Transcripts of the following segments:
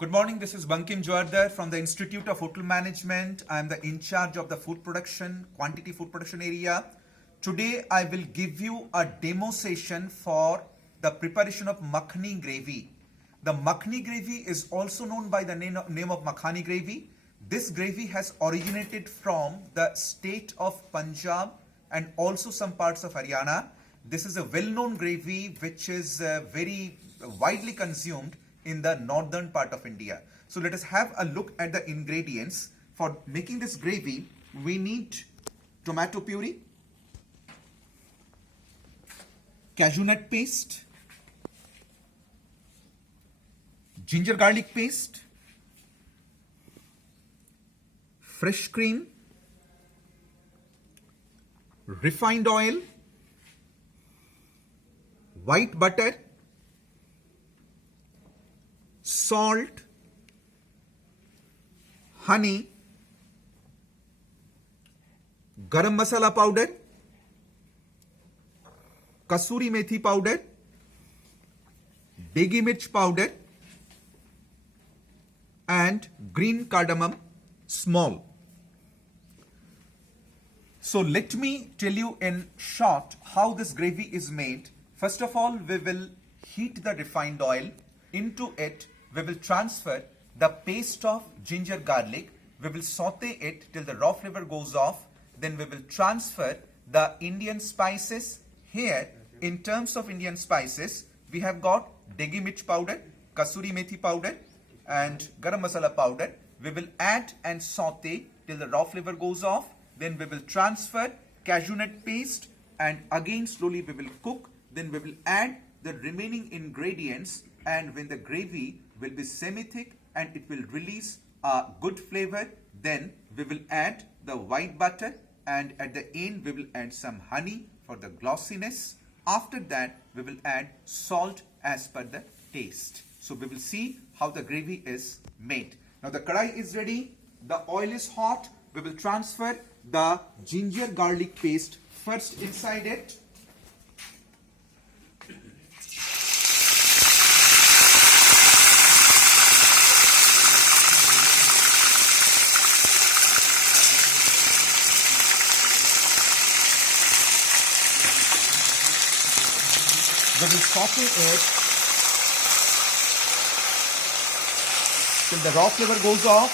Good morning, this is Bankim Jwardar from the Institute of Hotel Management. I am the in charge of the food production, quantity food production area. Today I will give you a demo session for the preparation of makhani gravy. The makhani gravy is also known by the name of makhani gravy. This gravy has originated from the state of Punjab and also some parts of Haryana. This is a well-known gravy which is very widely consumed in the northern part of India. So let us have a look at the ingredients. For making this gravy, we need tomato puree, cashew nut paste, ginger garlic paste, fresh cream, refined oil, white butter, salt, honey, garam masala powder, kasuri methi powder, degi mirch powder, and green cardamom small. So let me tell you in short how this gravy is made. First of all, we will heat the refined oil. Into it, we will transfer the paste of ginger garlic. We will saute it till the raw flavor goes off. Then we will transfer the Indian spices. Here, in terms of Indian spices, we have got degi mirch powder, kasuri methi powder, and garam masala powder. We will add and saute till the raw flavor goes off. Then we will transfer cashew nut paste and again slowly we will cook. Then we will add the remaining ingredients, and when the gravy will be semi-thick and it will release a good flavor, then we will add the white butter, and at the end we will add some honey for the glossiness. After that we will add salt as per the taste. So we will see how the gravy is made. Now the kadai is ready, the oil is hot. We will transfer the ginger garlic paste first inside it. We will saute it till the raw flavor goes off.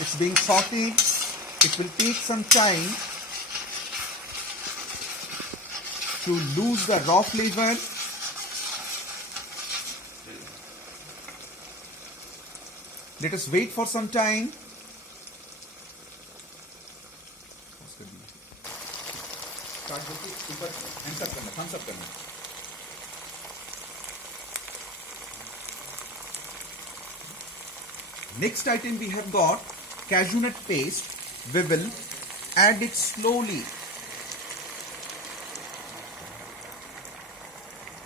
It's being sauteed. It will take some time to lose the raw flavor. Let us wait for some time. Next item we have got cashew nut paste. We will add it slowly.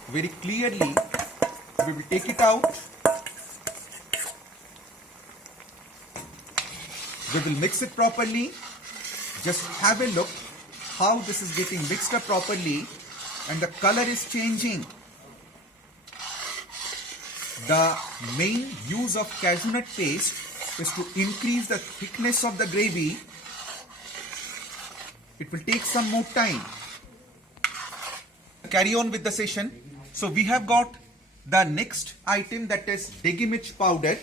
Very clearly, we will take it out. We will mix it properly. Just have a look how this is getting mixed up properly and the color is changing. The main use of cashew nut paste is to increase the thickness of the gravy. It will take some more time. Carry on with the session. So we have got the next item, that is degi mirch powder.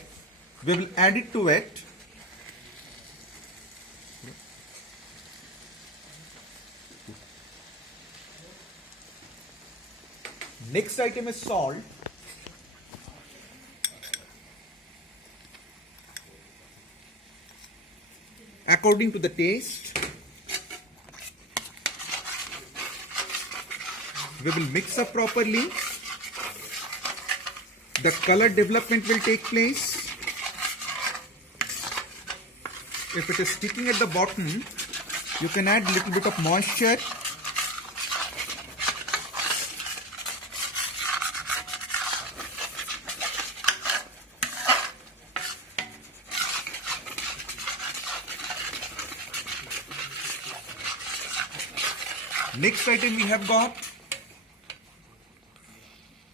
We will add it to it. Next item is salt. According to the taste. We will mix up properly. The color development will take place. If it is sticking at the bottom, you can add little bit of moisture. Next item we have got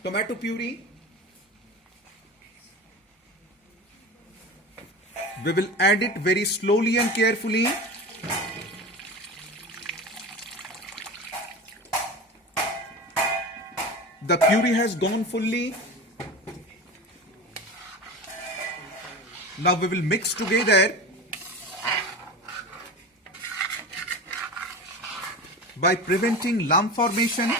tomato puree. We will add it very slowly and carefully. The puree has gone fully. Now we will mix together by preventing lump formation.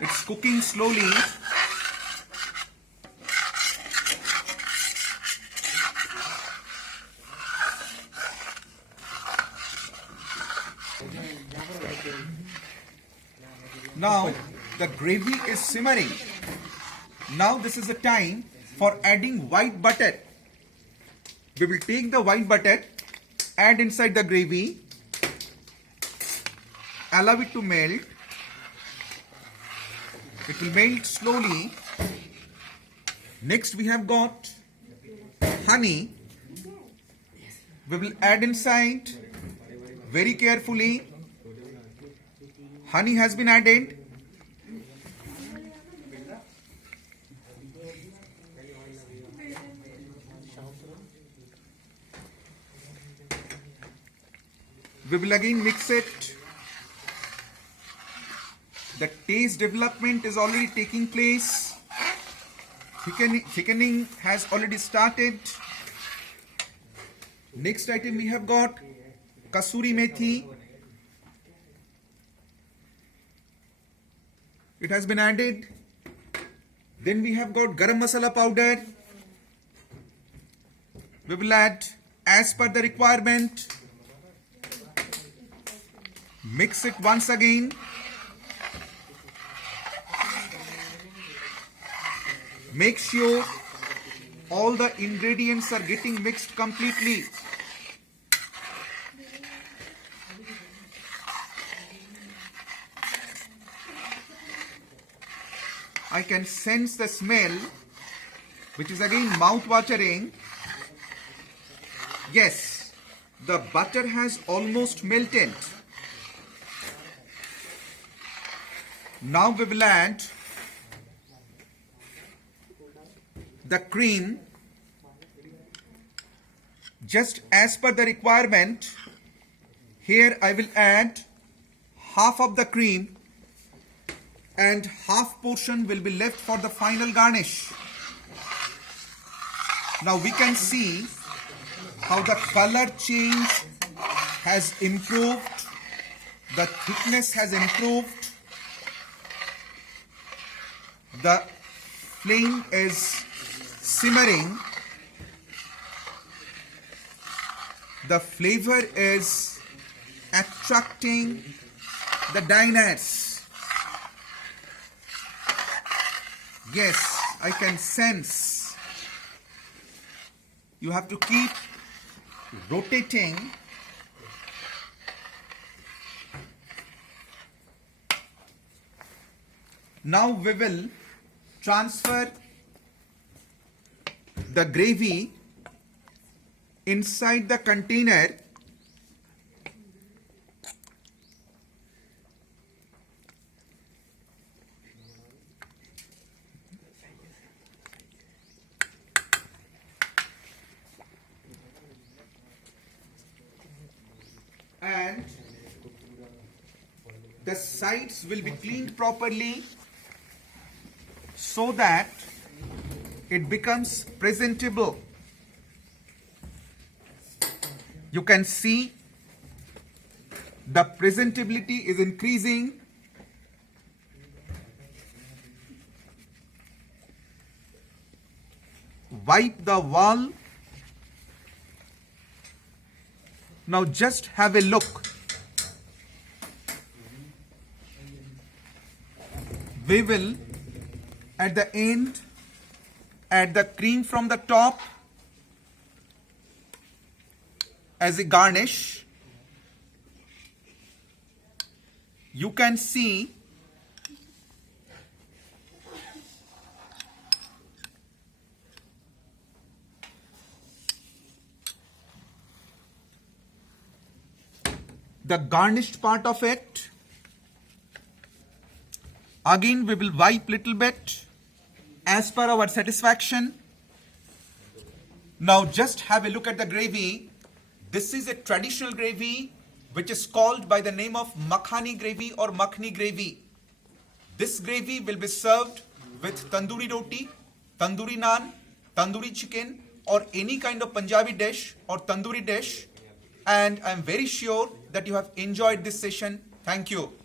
It's cooking slowly. Now the gravy is simmering. Now this is the time for adding white butter. We will take the white butter, add inside the gravy, allow it to melt. It will melt slowly. Next we have got honey. We will add inside very carefully. Honey has been added. We will again mix it. The taste development is already taking place. Thickening has already started. Next item we have got kasuri methi. It has been added. Then we have got garam masala powder. We will add as per the requirement. Mix it once again. Make sure all the ingredients are getting mixed completely. I can sense the smell, which is again mouth-watering. Yes, the butter has almost melted. Now we will add the cream just as per the requirement. Here I will add half of the cream and half portion will be left for the final garnish. Now we can see how the color change has improved, the thickness has improved, the flame is simmering, the flavor is attracting the diners. Yes, I can sense. You have to keep rotating. Now we will transfer the gravy inside the container. And the sides will be cleaned properly so that it becomes presentable. You can see the presentability is increasing. Wipe the wall. Now just have a look. We will at the end add the cream from the top as a garnish. You can see the garnished part of it. Again, we will wipe little bit as per our satisfaction. Now just have a look at the gravy. This is a traditional gravy which is called by the name of makhani gravy or makhni gravy. This gravy will be served with tandoori roti, tandoori naan, tandoori chicken or any kind of Punjabi dish or tandoori dish. And I'm very sure that you have enjoyed this session. Thank you.